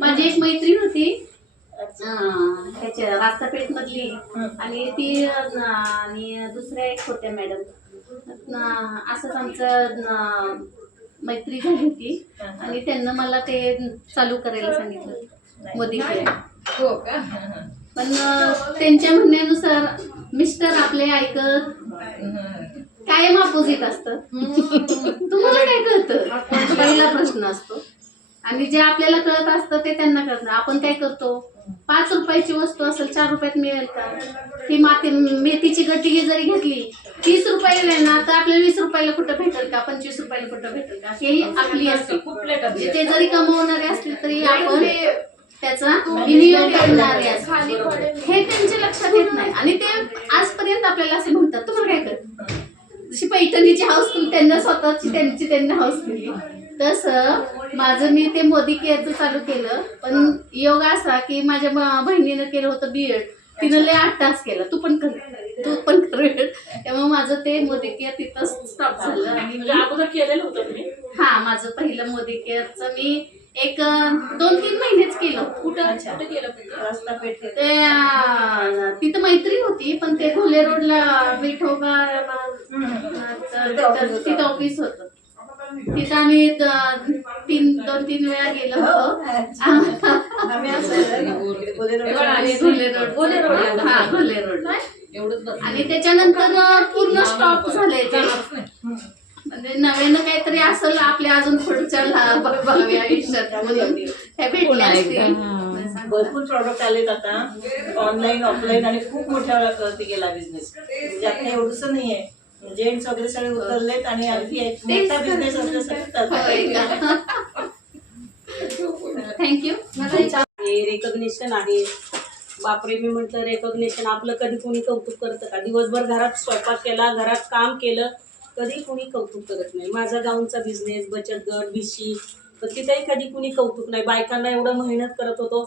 माझी एक मैत्रीण होती. ह्याच्या रास्तापेठ मधली आणि ती आणि दुसऱ्या एक होत्या मॅडम. असंच आमचं मैत्री झाली होती. आणि त्यांना मला ते चालू करायला सांगितलं. मोदी. हो का? पण त्यांच्या म्हणण्यानुसार मिस्टर आपले ऐकत कायम अपोजिट असतं. तुम्हाला काय कळतं? पहिला प्रश्न असतो. आणि जे आपल्याला कळत असतं ते त्यांना कळत. नाही आपण काय करतो? पाच रुपयाची वस्तू असेल चार रुपयात मिळेल का? ती माती मेथीची गट्टी जरी घेतली तीस रुपयाला ना तर आपल्याला वीस रुपयाला कुठं भेटेल का? पंचवीस रुपयाला कुठं भेटेल का? ही आपली असते. खूप लेट ते जरी कमवणारे असले तरी आपण त्याचा विनियोग करणारे. हे त्यांच्या लक्षात येत नाही. आणि ते आजपर्यंत आपल्याला असे म्हणतात. तुम्हाला काय कळतं? जशी पैठणीची हाऊस तुम्ही त्यांना स्वतःची त्यांची त्यांनी हाऊस केली तसं माझं मी ते मोदी केअरचं चालू केलं पण योग असा की माझ्या बहिणीनं केलं होतं बी एड तिनं लय आठ तास केला. तू पण कर तू पण कर. त्यामुळे माझं ते मोदी केअर तिथंच स्टॉप झालं. आणि म्हणजे अगोदर केलेलं होतं तुम्ही? हा माझं पहिलं मोदी केअरचं मी एक दोन तीन महिनेच केलं. कुठं? कुठं केलं रस्ता पेठ ते तिथं मैत्री होती पण ते घोले रोडला विठोबा तिथं तिथं ऑफिस होतं. तिथं आम्ही तीन दोन तीन वेळा गेलो होतो. असं रोड. हा आणि त्याच्यानंतर पूर्ण स्टॉप झालंय ते. म्हणजे नव्यानं काहीतरी असेल आपल्या अजून पुढच्या आयुष्यात हे भेटले असतील. भरपूर प्रॉडक्ट आलेत आता. ऑनलाईन ऑफलाईन आणि खूप मोठ्या गेला बिझनेस म्हणजे आता एवढंच नाहीये. जेंट्स वगैरे सगळे उतरलेत आणि अगदी एक मोठा बिझनेस. थँक्यू रेकग्नेशन आहे. बापरे मी म्हटलं रेकग्नेशन आपलं कधी कोणी कौतुक करतं का? दिवसभर घरात स्वयंपाक केला घरात काम केलं कधी कोणी कौतुक करत नाही. माझा गाऊनचा बिझनेस बचत गट भिशी तर तिथेही कधी कुणी कौतुक नाही. बायकांना एवढं मेहनत करत होतो.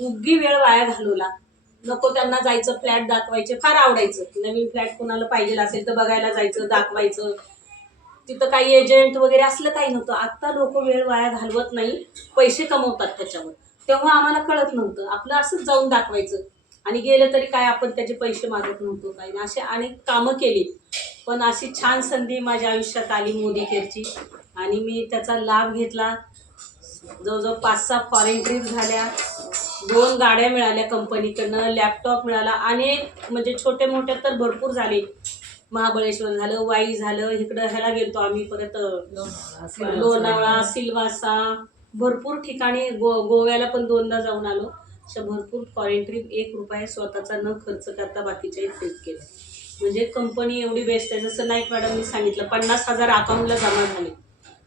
उगी वेळ वाया घालवला. नको त्यांना जायचं फ्लॅट दाखवायचे फार आवडायचं. नवीन फ्लॅट कोणाला पाहिजे असेल तर बघायला जायचं दाखवायचं. तिथं काही एजंट वगैरे असलं काही नव्हतं. आत्ता लोक वेळ वाया घालवत नाही पैसे कमवतात त्याच्यावर. तेव्हा आम्हाला कळत नव्हतं. आपलं असंच जाऊन दाखवायचं. आणि गेलं तरी काय आपण त्याचे पैसे मागत नव्हतो काही नाही. असे अनेक कामं केली. पण अशी छान संधी माझ्या आयुष्यात आली मोदी केअरची आणि मी त्याचा लाभ घेतला. जवळजवळ पाच सहा फॉरेन ट्रीप झाल्या. दोन गाड्या मिळाल्या कंपनीकडनं लॅपटॉप मिळाला अनेक म्हणजे छोटे मोठे तर भरपूर झाले. महाबळेश्वर झालं वाई झालं इकडं ह्याला गेलतो आम्ही परत लोणावळा सिल्वासा भरपूर ठिकाणी गो गोव्याला पण दोनदा जाऊन आलो. अशा भरपूर फॉरेन ट्रीप एक रुपया स्वतःचा न खर्च करता बाकीच्याही ट्रीप केल्या. म्हणजे कंपनी एवढी बेस्ट आहे. जसं नाईक मॅडमनी सांगितलं पन्नास हजार अकाउंटला जमा झाले.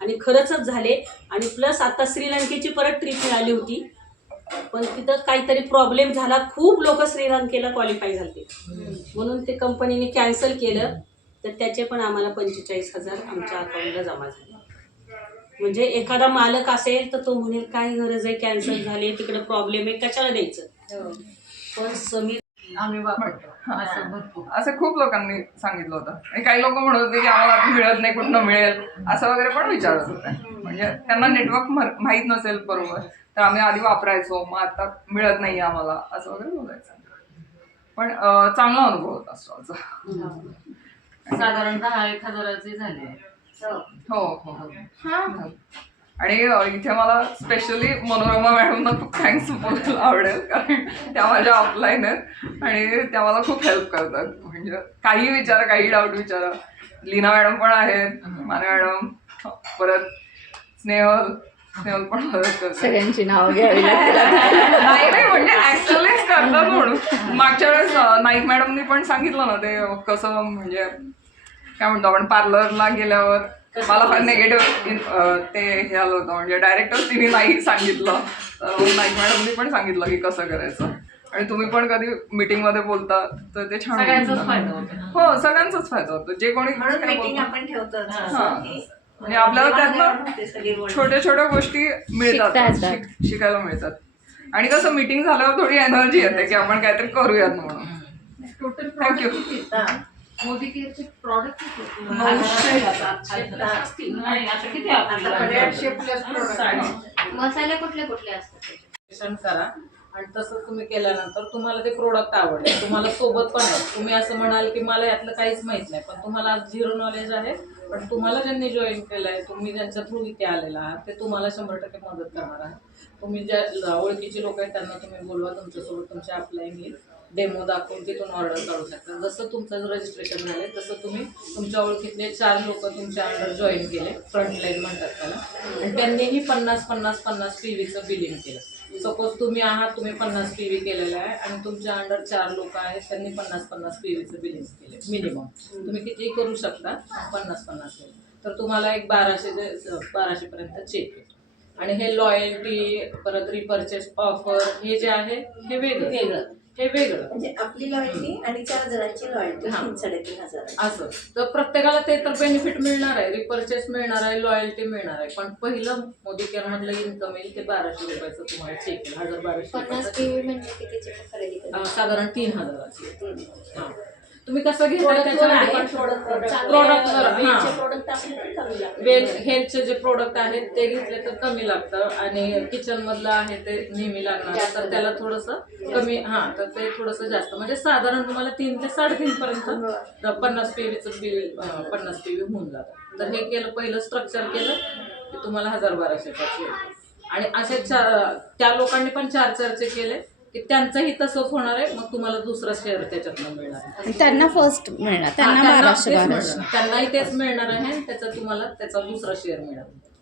आणि खरंच झाले. आणि प्लस आता श्रीलंकेची परत ट्रिप मिळाली होती. पण तिथं काहीतरी प्रॉब्लेम झाला. खूप लोक श्रीलंकेला क्वालिफाय झाले म्हणून ते कंपनीने कॅन्सल केलं. तर त्याचे पण आम्हाला पंचेचाळीस हजार आमच्या अकाउंटला जमा झाले. म्हणजे एखादा मालक असेल तर तो म्हणेल काय गरज आहे? कॅन्सल झाले तिकडे प्रॉब्लेम आहे कशाला द्यायचं? पण समीर आम्ही वापरतो असं असं खूप लोकांनी सांगितलं होतं. आणि काही लोक म्हणत होते की आम्हाला आता मिळत नाही कुठनं मिळेल? असं वगैरे पण विचारत होते. म्हणजे त्यांना नेटवर्क माहीत नसेल बरोबर. तर आम्ही आधी वापरायचो मग आता मिळत नाही आम्हाला असं वगैरे बोलायचं. पण चांगला अनुभव होता स्टॉलचा साधारण दहा एक हजाराचे झाले. हो हो. आणि इथे मला स्पेशली मनोरमा मॅडमना खूप थँक्स बोलायला आवडेल कारण त्या माझ्या ऑफलाईन आहेत आणि त्या मला खूप हेल्प करतात. म्हणजे काही विचारा काही डाऊट विचारा. लीना मॅडम पण आहेत माने मॅडम परत स्नेहल पण सगळ्यांची नावं घ्यावी लागतील. नाही नाही म्हणजे ऍक्च्युअलीच करतात म्हणून मागच्या वेळेस नाईक मॅडमनी पण सांगितलं ना ते कसं म्हणजे काय म्हणतो आपण पार्लरला गेल्यावर मला फार निगेटिव्ह ते हे आलं होतं. म्हणजे डायरेक्टच तिने नाही सांगितलं. नाईक मॅडमनी पण सांगितलं की कसं करायचं. आणि तुम्ही पण कधी मीटिंगमध्ये बोलता तर ते छान हो सगळ्यांचाच फायदा होतो. जे कोणी. आपण ठेवतो हा. म्हणजे आपल्याला त्यातनं. छोट्या छोट्या गोष्टी मिळतात. शिक- शिकायला मिळतात आणि कसं मीटिंग झाल्यावर थोडी एनर्जी येते की आपण काहीतरी करूयात म्हणून टोटल थँक्यू. मोदी केअरचे प्रॉडक्ट नऊशे. नाही आता किती आता साडेआठशे plus product. साडे मसाले कुठले कुठले असतात त्याच्यात? करा आणि तसंच तुम्ही केल्यानंतर तुम्हाला ते प्रोडक्ट आवडले. तुम्हाला सोबत पण आहे. तुम्ही असं म्हणाल की मला यातलं काहीच माहीत नाही पण तुम्हाला आज झिरो नॉलेज आहे पण तुम्हाला ज्यांनी जॉईन केलं आहे तुम्ही ज्यांच्या थ्रू इथे आलेला आहात ते तुम्हाला शंभर टक्के मदत करणार आहे तुम्ही ज्या ओळखीचे लोक आहेत त्यांना तुम्ही बोलवा तुमच्यासोबत तुमचे अप्लाईन येईल डेमो दाखवून तिथून ऑर्डर काढू शकता. जसं तुमचं रजिस्ट्रेशन झालं तसं तुम्ही तुमच्या ओळखीतले चार लोक तुमच्या अंडर जॉईन केले फ्रंटलाईन म्हणतात त्याला. आणि त्यांनीही पन्नास पन्नास पन्नास पी व्हीचं बिलिंग केलं. सपोज तुम्ही आहात तुम्ही पन्नास पी व्ही केलेलं आहे आणि तुमच्या अंडर चार लोक आहेत त्यांनी पन्नास पन्नास पी व्हीचं बिलिंग केले मिनिमम तुम्ही कितीही करू शकता पन्नास पन्नास तर तुम्हाला एक बाराशे ते बाराशेपर्यंत चेक आहे आणि हे लॉयल्टी परत रिपर्चेस ऑफर हे जे आहे हे वेगळं. वेगळं. हे वेगळं म्हणजे आपली लॉयल्टी आणि चार जणांची लॉयल्टी हा. तीन साडेतीन हजार असं तर प्रत्येकाला ते तर बेनिफिट मिळणार आहे रिपर्चेस मिळणार आहे लॉयल्टी मिळणार आहे पण पहिलं मोदी केअर मधलं इन्कम येईल ते बाराशे रुपयाचं तुम्हाला चेक येईल हजार बाराशे पन्नास रुपयाचं. म्हणजे कितीची खरेदी अं, करायची? साधारण तीन हजाराची. हा. तुम्ही कसं हा. वेल हेल्थचे जे प्रोडक्ट आहेत ते घेतले तर कमी लागतं. आणि किचन मधलं आहे ते नेहमी लागणार. तर त्याला थोडस कमी हा तर ते थोडस जास्त. म्हणजे साधारण तुम्हाला तीन ते साडेतीन पर्यंत पन्नास पीव्हीचं बिल पन्नास पीव्ही होऊन जातं. तर हे केलं पहिलं स्ट्रक्चर केलं की तुम्हाला हजार बाराशेचा शेअर आणि असे चार त्या लोकांनी पण चार चारचे केले. की त्यांचंही तसंच होणार आहे मग तुम्हाला दुसरा शेअर त्याच्यातनं मिळणार आहे. त्यांना फर्स्ट मिळणार हा, त्यांना त्यांना बाराशे तेच बाराशे मिळणार. त्यांनाही तेच मिळणार आहे आणि त्याचा तुम्हाला त्याचा दुसरा शेअर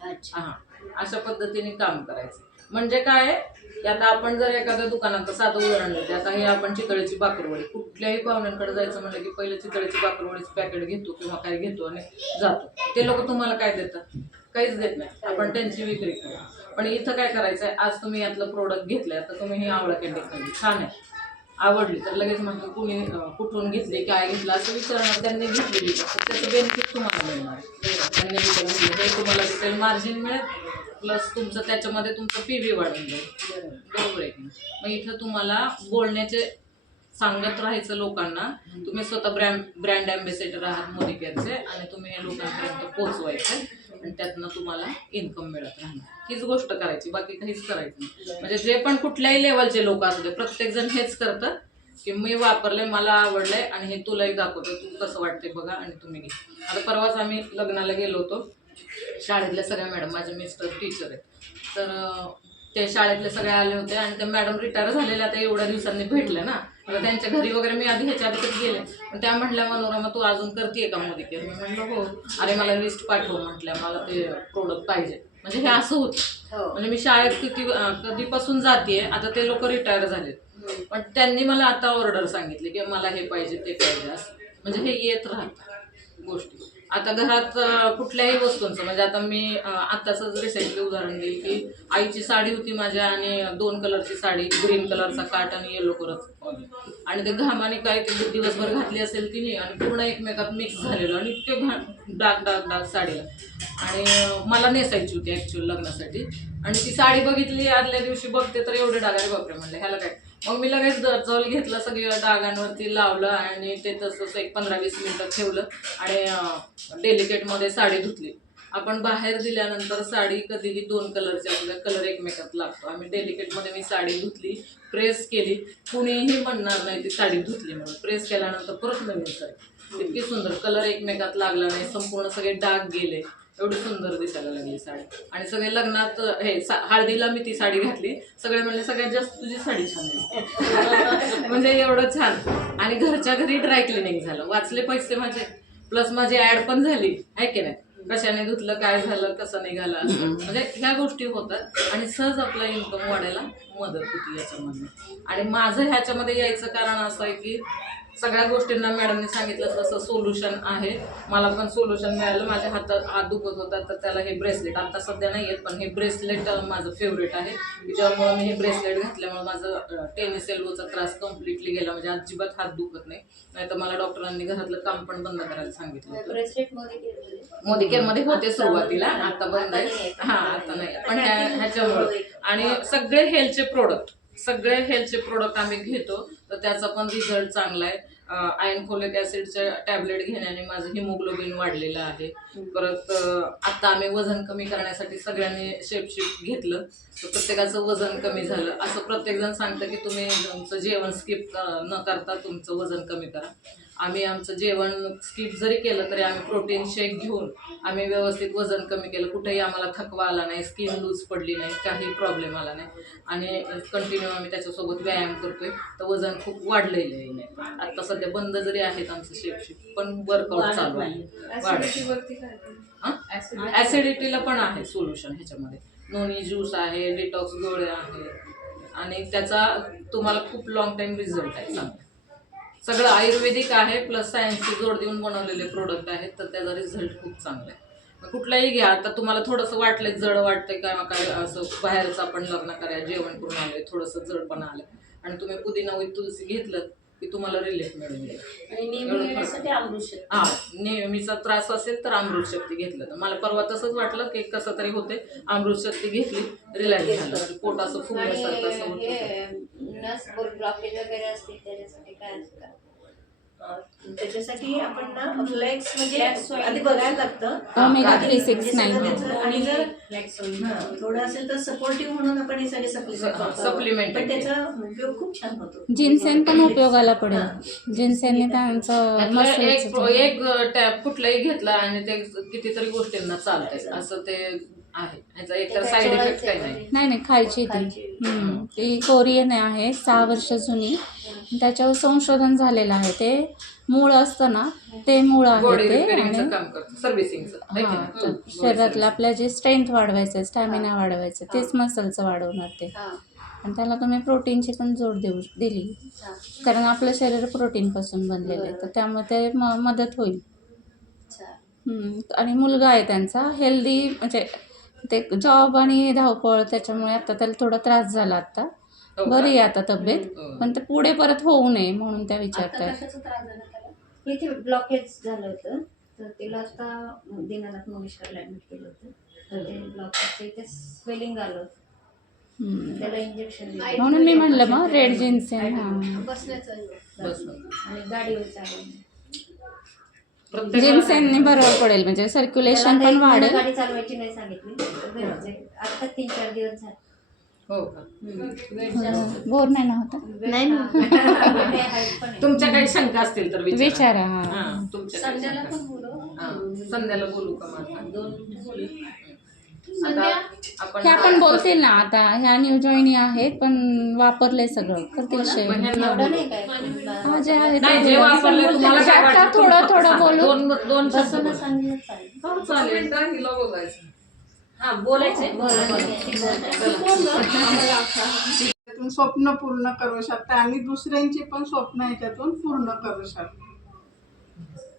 अच्छा. हा अशा पद्धतीने काम करायचं. म्हणजे काय आहे, की आता आपण जर एखाद्या दुकानात साधं उदाहरण देते आता हे आपण चितळेची बाकरवडी कुठल्याही पाहुण्यांकडे जायचं म्हणलं की पहिले चितळेची बाकरवडीचं पॅकेट घेतो किंवा काय घेतो आणि जातो. ते लोक तुम्हाला काय देतात? काहीच देत नाही. आपण त्यांची विक्री करू. पण इथं काय करायचं आहे आज तुम्ही यातलं प्रोडक्ट घेतलंय तर तुम्ही ही आवळा कॅन्डी खाल्ली छान आहे. आवडली तर लगेच म्हणतो कुणी कुठून घेतली काय घेतलं असं विचारणार त्यांनी घेतलेली. तर त्याचं बेनिफिट तुम्हाला मिळणार. आहे त्यांनी विकत घेतलं हे तुम्हाला तिथे मार्जिन मिळेल प्लस तुमचं त्याच्यामध्ये तुमचं पी व्ही वाढून जाईल. बरोबर आहे की मग इथं तुम्हाला बोलण्याचे सांगत राहायचं लोकांना तुम्ही स्वतः ब्रँड ब्रँड अँबेसेडर आहात मोदी केअरचे आणि तुम्ही या लोकांपर्यंत पोहोचवायचं. आणि त्यातनं तुम्हाला इन्कम मिळत राहणार. हीच गोष्ट करायची बाकी काहीच करायचं नाही. म्हणजे जे पण कुठल्याही लेवलचे लोक असू दे प्रत्येक जण हेच करतं की मी वापरले मला आवडलंय आणि हे तुलाही दाखवतो तू कसं वाटते बघा आणि तुम्ही घे. आता परवाच आम्ही लग्नाला गेलो होतो. शाळेतल्या सगळ्या मॅडम माझे मिस्टर टीचर आहेत. तर ते शाळेतले सगळे आले होते आणि त्या मॅडम रिटायर झालेल्या आता एवढ्या दिवसांनी भेटले ना. आता त्यांच्या घरी वगैरे मी आधी ह्याच्या आधी गेले पण त्या म्हटल्या मनोरमा तू अजून करते का मोदी केअर मी म्हटलं हो. अरे मला लिस्ट पाठव म्हटल्या. मला ते प्रोडक्ट पाहिजे. म्हणजे हे असं होतं. हो. म्हणजे मी शाळेत किती कधीपासून जाते आता ते लोक रिटायर झालेत. पण त्यांनी मला आता ऑर्डर सांगितली की मला हे पाहिजे ते पाहिजे असं. म्हणजे हे येत राहतं गोष्टी. आता घरात कुठल्याही वस्तूंचं म्हणजे आता मी अं, आत्ताच रिसेंटली उदाहरण देईल की आईची साडी होती माझ्या आणि दोन कलरची साडी ग्रीन कलरचा काट आणि येलो कलरचा आणि ते घामाने काय ते दिवसभर घातली असेल तिने आणि पूर्ण एकमेकात मिक्स झालेलं आणि ते घा डाग डाग डाग साडीला. आणि मला नेसायची होती ॲक्च्युअल लग्नासाठी. आणि ती साडी बघितली आदल्या दिवशी बघते तर एवढे डाग अरे बापरे म्हणलं ह्याला काय मग मी लगेच जवळ घेतलं सगळं डागांवरती लावलं आणि ते तसंच एक पंधरा वीस मिनटं ठेवलं आणि डेलिकेटमध्ये साडी धुतली. आपण बाहेर दिल्यानंतर साडी कधीही दोन कलरची आपल्या कलर एकमेकात लागतो. आम्ही डेलिकेटमध्ये मी साडी धुतली प्रेस केली. कुणीही म्हणणार नाही ती साडी धुतली म्हणून. प्रेस केल्यानंतर परत नवीन साडी. इतकी सुंदर. कलर एकमेकात लागला नाही संपूर्ण सगळे डाग गेले. एवढी सुंदर दिसायला लागली साडी. आणि सगळे लग्नात हे सा- हळदीला मी ती साडी घातली. सगळे म्हणले सगळ्यात जास्त तुझी साडी छान आहे. म्हणजे एवढं छान. आणि घरच्या घरी ड्राय क्लिनिंग झालं. वाचले पैसे माझे. प्लस माझी ऍड पण झाली. आहे की नाही? कशाने धुतलं काय झालं कसं निघालं म्हणजे ह्या गोष्टी होतात. आणि सहज आपला इन्कम वाढायला मदत होती याच्यामध्ये आणि माझं ह्याच्यामध्ये यायचं कारण असं आहे की सगळ्या गोष्टींना मॅडमने सांगितलं तसं सोल्युशन आहे. मला पण सोल्युशन मिळालं. माझ्या हातात हात दुखत होता तर त्याला हे ब्रेसलेट आता सध्या नाही पण हे ब्रेसलेट माझं फेवरेट आहे. ज्यामुळं मी हे ब्रेसलेट घातल्यामुळे माझं टेनिस एल्बोचा त्रास कम्प्लिटली गेला. म्हणजे अजिबात हात दुखत नाही. नाही तर मला डॉक्टरांनी घरातलं काम पण बंद करायला सांगितलं ब्रेसलेट. मोदी केअरमध्ये होते. सुरुवातीला आता बंद आहे. हा आता नाही पण पण ह्या- ह्याची ह्याच्यामुळे. आणि सगळे हेल्थचे प्रोडक्ट सगळे हेल्थचे प्रोडक्ट आम्ही घेतो. तर त्याचा पण रिझल्ट चांगला आहे. आयन फोलिक ऍसिडच्या टॅबलेट घेण्याने माझं हिमोग्लोबिन वाढलेलं आहे. परत अं, आता आम्ही वजन कमी करण्यासाठी सगळ्यांनी शेपशिप घेतलं. तर प्रत्येकाचं वजन कमी झालं. असं प्रत्येकजण सांगतं की तुम्ही तुमचं जेवण स्किप न करता तुमचं वजन कमी करा. आम्ही आमचं जेवण स्किप जरी केलं तरी आम्ही प्रोटीन शेक घेऊन आम्ही व्यवस्थित वजन कमी केलं. कुठेही आम्हाला थकवा आला नाही स्किन लूज पडली नाही काही प्रॉब्लेम आला नाही. आणि कंटिन्यू आम्ही त्याच्यासोबत व्यायाम करतोय. तर वजन खूप वाढलेलं आहे. नाही आता सध्या बंद जरी आहेत आमचं शेपशिप पण वर्कआउट चालू आहे. वाढत ऍसिडिटीला पण आहे सोल्युशन ह्याच्यामध्ये. नोनी ज्यूस आहे डिटॉक्स गोळे आहे. आणि त्याचा तुम्हाला खूप लॉंग टाइम रिझल्ट आहे. चांगला सगळं आयुर्वेदिक आहे प्लस सायन्सची जोड देऊन बनवलेले प्रोडक्ट आहेत तर त्याचा रिझल्ट खूप चांगला आहे. कुठलाही घ्या आता तुम्हाला थोडंसं वाटलंय जड वाटतंय किंवा काय असं बाहेरचं आपण लग्न करायला जेवण करून आलोय थोडंसं जडपणा आलं आणि तुम्ही पुदिना विथ तुलसी घेतलं की तुम्हाला रिलीफ मिळून जाईल. हा नेहमीचा त्रास असेल तर अमृत शक्ती घेतलं तर. मला परवा तसंच वाटलं की कसं तरी होते अमृत शक्ती घेतली रिलॅक्स झालं. पोट असं फुगल्यासारखं असं होतं नस ब्लॉकेज वगैरे असतील त्याच्यासाठी काय असतं? त्याच्यासाठी आपण ना फ्लेक्स म्हणजे आधी बघायला लागतं. Omega आधी 369. सगळं त्याचं- आणि जर हा, थोडं असेल तर सपोर्टिव्ह म्हणून आपण हे सगळे सप्लिमेंट पण त्याचा उपयोग खूप छान होतो. जिनसेन पण उपयोगाला पडेल. जिनसेनने त्यांचं त्यातलं एक मसल्स एक टॅब कुठलाही घेतला आणि ते कितीतरी गोष्टींना चालतंय. असं ते आहे. ह्याचा एकतर साईड इफेक्ट काही नाही. नाही नाही खायची ती. हम्म. ती कोरियन आहे सहा वर्ष जुनी. त्याच्यावर संशोधन झालेलं आहे. ते मूळ असतं ना ते मूळ बॉडी आहे ते रिपेअरिंगचं आणि काम करतं. सर्व्हिसिंगचं हा, तर शरीरातलं आपल्या जे स्ट्रेंथ वाढवायचं स्टॅमिना वाढवायचं तेच मसलचं वाढवणार ते. हा. आणि त्याला तुम्ही प्रोटीनची पण जोड देऊ दिली. हा. कारण आपलं शरीर प्रोटीनपासून बनलेलं आहे तर त्यामुळे ते म मदत होईल. अच्छा. हम्म, आणि मुलगा आहे त्यांचा हेल्दी म्हणजे ते जॉब आणि धावपळ त्याच्यामुळे आता त्याला थोडा त्रास झाला आता. हो? बरी आहे आता तब्येत हो. पण ते पुढे परत होऊ नये म्हणून त्या आता विचारतात कशाचा त्रास झाला त्याला? इथे ब्लॉकेज झालं होतं. तर तिला आता दीनानाथ मंगेशकरला ऍडमिट केलं होतं. तर ते ब्लॉकेजचं इथे स्वेलिंग आलं हम्म. त्याला इंजेक्शन म्हणून मी म्हणलं मग रेड जीन्स आहे हां. बसण्याचं बस. आणि गाडीवर चालवणं जिन्सेनने बरोबर पडेल म्हणजे सर्क्युलेशन पण वाढेल. गाडी चालवायची नाही सांगितली. आहे. आता तीन चार दिवस झाले. हो का? बोर नाही ना होता? नाही ना. तुमच्या काही शंका असतील तर विचारा. हा. तुमच्या संध्याला बोलू. संध्याला बोलू का आता? दोन संध्या आपण ह्या पण बोलतील ना आता ह्या न्यू जॉईनी आहेत पण वापरलंय सगळं. हा जे आहे ते नाही जे बोला. वापरले तुम्हाला काय आता वाटतं? थोडं थोडं बोलू. दोन दोन शब्द बोला. हो, चालेल. हिला बोलायचं. हा स्वप्न पूर्ण करू शकता. आणि दुसऱ्यांची पण स्वप्न ह्याच्यातून पूर्ण करू शकता.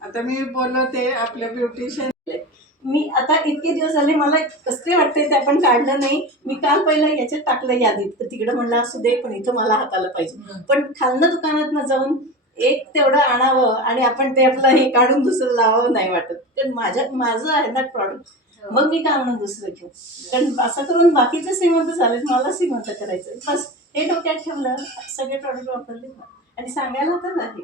आता मी बोलते आपल्या ब्युटिशियन मी आता इतके दिवस झाले मला कसले वाटते ते आपण काढलं नाही. मी काल पहिलं याच्यात टाकलं यादीत. तर तिकडं म्हणलं असू दे पण इथं मला हाताला पाहिजे. पण खालनं दुकानात न जाऊन एक तेवढं आणावं आणि आपण ते आपलं हे काढून दुसरं लावावं नाही वाटत. कारण माझ्या माझं आहे ना प्रॉडक्ट मग मी का म्हणून दुसरं घेऊ? कारण असं करून बाकीचे श्रीमंत झाले मला श्रीमंत करायचं बस हे डोक्यात ठेवलं सगळे प्रॉडक्ट वापरले. आणि सांगायला तर आहे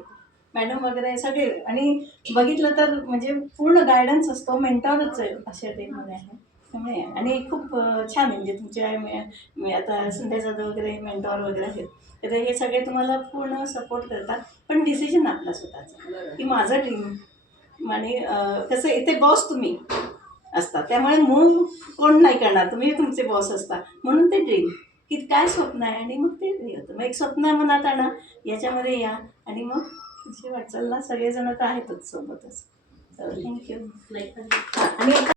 मॅडम वगैरे सगळे. आणि बघितलं तर म्हणजे पूर्ण गायडन्स असतो मेंटॉरच आहे अशा टाईपमध्ये आहे. त्यामुळे आणि खूप छान आहे म्हणजे तुमचे आता संध्या जाधव वगैरे मेंटॉर वगैरे आहेत. तर हे सगळे तुम्हाला पूर्ण सपोर्ट करतात. पण डिसिजन आपला स्वतःचा. की माझं ड्रीम आणि कसं इथे बॉस तुम्ही असता त्यामुळे मूव कोण नाही करणार. तुम्ही तुमचे बॉस असता म्हणून ते ड्रीम की काय स्वप्न आहे आणि मग ते होतं. मग एक स्वप्न मनात आणा. याच्यामध्ये या आणि मग तुमची वाटचालला सगळेजण तर आहेतच सोबतच. थँक्यू आणि